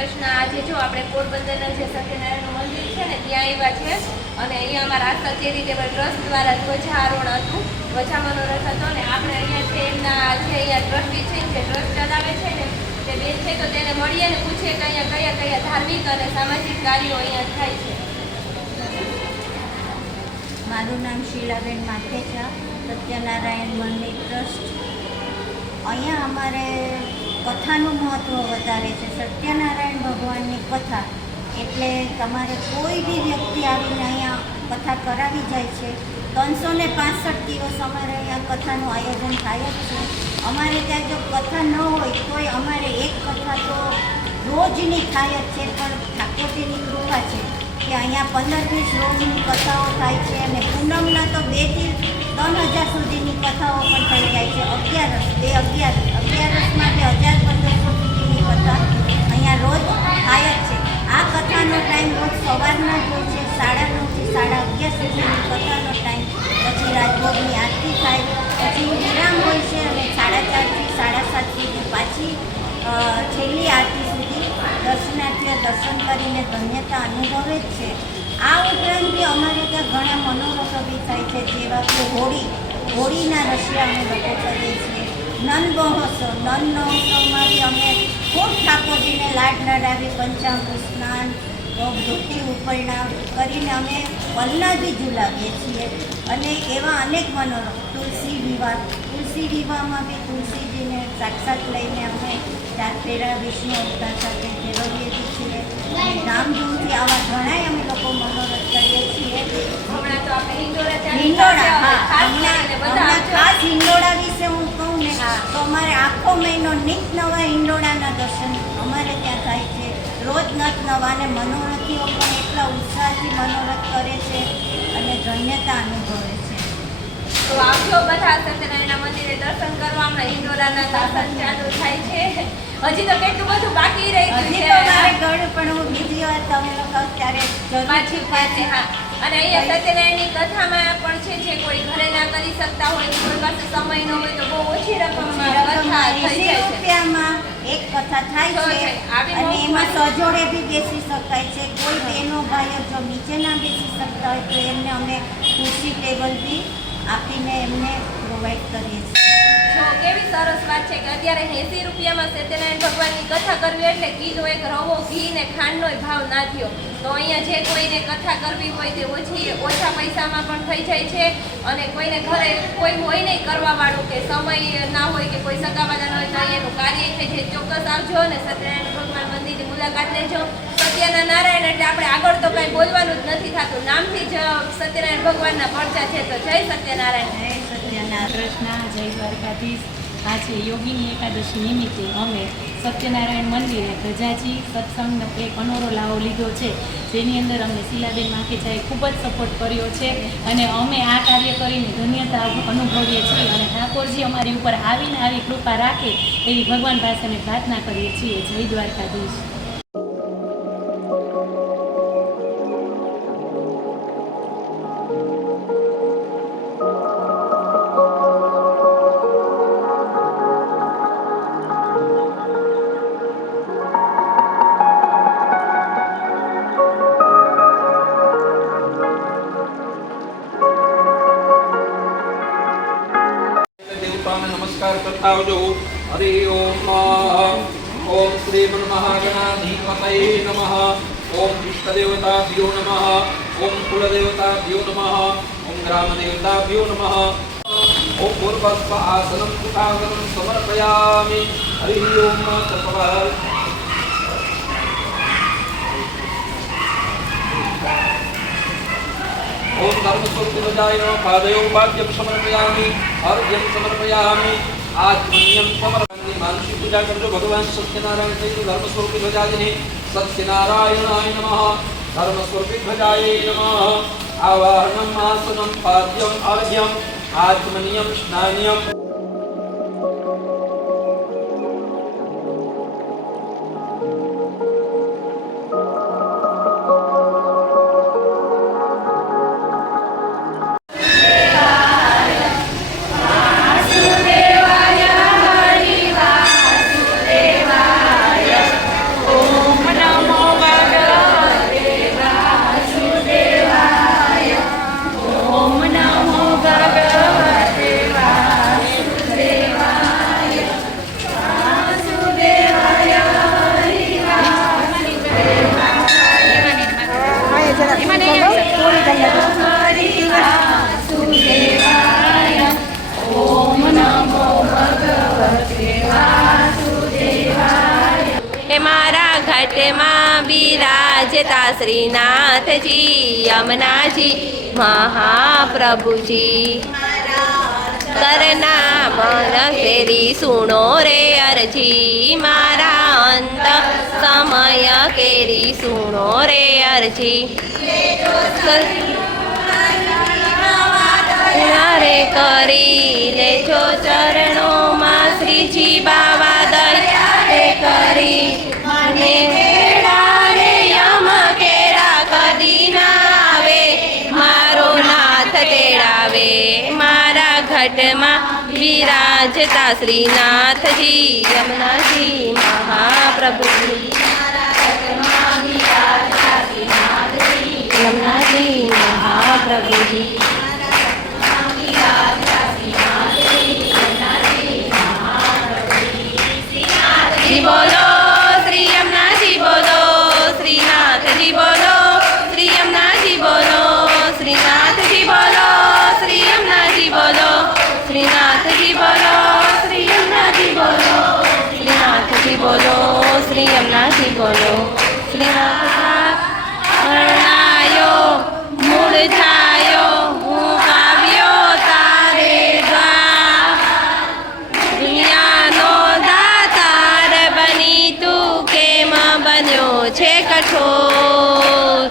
કૃષ્ણ। આજે જો આપણે પોરબંદરના જે સત્યનારાયણનું મંદિર છે ને ત્યાં આવ્યા છે અને અહીંયા અમારા આસ્થા ચેરિટેબલ ટ્રસ્ટ દ્વારા ધ્વજારોહણ હતું, ધ્વજા મનોરથ હતો ને આપણે અહીંયા છે એમના જે અહીંયા ટ્રસ્ટી છે જે ટ્રસ્ટ ચલાવે છે ને તે બેન છે તો તેને મળીએ ને પૂછીએ કે અહીંયા કયા કયા ધાર્મિક અને સામાજિક કાર્યો અહીંયા થાય છે। મારું નામ શીલાબેન માખેચા, સત્યનારાયણ મંદિર ટ્રસ્ટ। અહીંયા અમારે કથાનું મહત્ત્વ વધારે છે। સત્યનારાયણ ભગવાનની કથા એટલે તમારે કોઈ બી વ્યક્તિ આવીને અહીંયા કથા કરાવી જાય છે। 365 દિવસ અમારે અહીંયા કથાનું આયોજન થાય જ છે। અમારે ત્યાં જો કથા ન હોય તોય અમારે એક કથા તો રોજની થાય જ છે, પણ ઠાકોરજીની કૃપા છે કે અહીંયા 15-20 રોજની કથાઓ થાય છે અને પૂનમના તો 2 થી 3000 સુધીની કથાઓ પણ થઈ જાય છે। 11 1500 સુધીની કથા અહીંયા રોજ થાય જ છે। આ કથાનો ટાઈમ રોજ સવારના જ હોય છે, 9:30 થી 11:30 સુધીની કથાનો ટાઈમ। પછી રાજભોગની આરતી થાય, પછી વિરામ હોય છે અને 4:30 થી 7:30 સુધી પાછી છેલ્લી આરતી સુધી દર્શનાર્થીઓ દર્શન કરીને ધન્યતા અનુભવે જ છે। આ ઉપરાંત બી અમારે ત્યાં ઘણા મનોરથો બી થાય છે, જેવા કે હોળીના રશિયા અમે લોકો કરીએ છીએ। નન મહોત્સવમાં બી અમે ખૂબ ઠાકોરજીને લાડ લડાવી પંચામૃત સ્નાન, ધોતી ઉપરણા કરીને અમે પલ્લા બી ઝુલાવીએ છીએ। અને એવા અનેક મનોરથ, તુલસી વિવાહમાં બી તુલસીજીને સાક્ષાત લઈને અમે 4 ફેરા વિષ્ણુ અવતાર સાથે ફેરવીએ છીએ અને ધામધૂમથી આવા ઘણાય અમે લોકો મનોરથ કરીએ છીએ। હમણાં તો આપણે ખાસ હિંડોળા વિશે હું કહું ને તો અમારે આખો મહિનો નિત નવા હિંડોળાના દર્શન અમારે ત્યાં થાય છે। રોજ નત નવા અને મનોરથીઓ પણ એટલા ઉત્સાહથી મનોરથ કરે છે અને ધન્યતા અનુભવે છે। તો આવજો બધા સત્યનારાયણના મંદિરે દર્શન કરવા। હમણાં હિંડોળાના દર્શન ચાલુ થાય છે, હજી તો કેટલું બધું બાકી રહી ગયું છે મારે ઘણું, પણ હું બીજી વાર તમે લોકો ત્યારે પાછી હા। અને અહીંયા સત્યનારાયણની કથામાં પણ છે જે કોઈ ઘરે ના કરી શકતા હોય, કોઈ પાસે સમય ન હોય તો બહુ ઓછી રકમમાં કથા થઈ જાય છે। રૂપિયામાં એક કથા થાય છે અને એમાં સજોડે બી બેસી શકાય છે। કોઈ બહેનો ભાઈઓ જો નીચે ના બેસી શકતા હોય તો એમને અમે ખુરશી ટેબલ બી આપીને એમને પ્રોવાઈડ કરીએ છીએ। જો કેવી સરસ વાત છે કે અત્યારે 80 રૂપિયામાં સત્યનારાયણ ભગવાનની કથા કરવી એટલે કીધો એક રવો, ઘી ને ખાંડનો ભાવ ના થયો। તો અહીંયા જે કોઈને કથા કરવી હોય તે ઓછા પૈસામાં પણ થઈ જાય છે અને કોઈને ઘરે કોઈ હોય નહીં કરવાવાળું કે સમય ના હોય કે કોઈ સગાવાલા ન હોય તો એનું કાર્ય છે જે ચોક્કસ આવજો અને સત્યનારાયણ ભગવાન મંદિરની મુલાકાત લેજો। સત્યના નારાયણ એટલે આપણે આગળ તો કંઈ બોલવાનું જ નથી થતું, નામથી જ સત્યનારાયણ ભગવાનના પરચા છે। તો જય સત્યનારાયણ। જય સત્યનારાયણ કૃષ્ણ, જય દ્વારકાધીશ। આજે યોગીની એકાદશી નિમિત્તે અમે સત્યનારાયણ મંદિરે ધજાજી સત્સંગનો એક અનોરો લાવો લીધો છે, જેની અંદર અમને શીલાબેન માખેચાએ ખૂબ જ સપોર્ટ કર્યો છે અને અમે આ કાર્ય કરીને ધન્યતા અનુભવીએ છીએ અને ઠાકોરજી અમારી ઉપર આવીને આવી કૃપા રાખે એવી ભગવાન પાસે અમે પ્રાર્થના કરીએ છીએ। જય દ્વારકાધીશ। नमस्कार करता हो। हरि ओम ओम श्री महागणाधिपतये नमः। ओम इष्टदेवताभ्यो नमः। ओम कुलदेवताभ्यो नमः। ओम ग्रामदेवताभ्यो नमः। ओम पूर्वस्व आसनं कृतासनं समर्पयामि। हरि ओम तत्परः। ओम धर्मस्वरूपिणोजाय नमः। पादयोः पाद्यं समर्पयामि। अर्घ्यं समर्पयामि। आत्मन्यं समर्पयामि। मानसिक पूजा करजो भगवान सत्यनारायण से धर्मस्वरूपी ध्वजाजिने सत्यनारायणाय नमः। धर्मस्वरूपी ध्वजाय नमः। आवाहनम् आसनं पाद्यम् अर्घ्यम् आत्मन्यं स्नान्यम्। મારા ઘાટમાં બિરાજતા શ્રીનાથજી યમુનાજી મહાપ્રભુજી કરના મન ફેરી સુણો રે અરજી મારા અંત સમય કેરી સુણો રે અરજી રે કરી લેજો ચરણોમાં શ્રીજી બાવા દયા રે કરી મને કેળા રે યમ કેળા કદી ના આવે મારો નાથ તેડાવે મારા ઘટમાં વિરાજતા શ્રીનાથજી યમુનાજી મહાપ્રભુજી યમુનાજી મહાપ્રભુજી શ્રી બોલો શ્રી યમુનાજી બોલો શ્રીનાથજી બોલો શ્રી યમુનાજી બોલો શ્રીનાથજી બોલો શ્રી યમુનાજી બોલો શ્રીનાથજી બોલો શ્રી યમુનાજી બોલો શ્રીનાથજી બોલો શ્રી યમુનાજી બોલો શ્રીનાથ અરણાયો મૂળ છાયો હું કાવ્યો તારે ગા દુનિયાનો દાતાર બની તું કેમ બન્યો છે કઠોર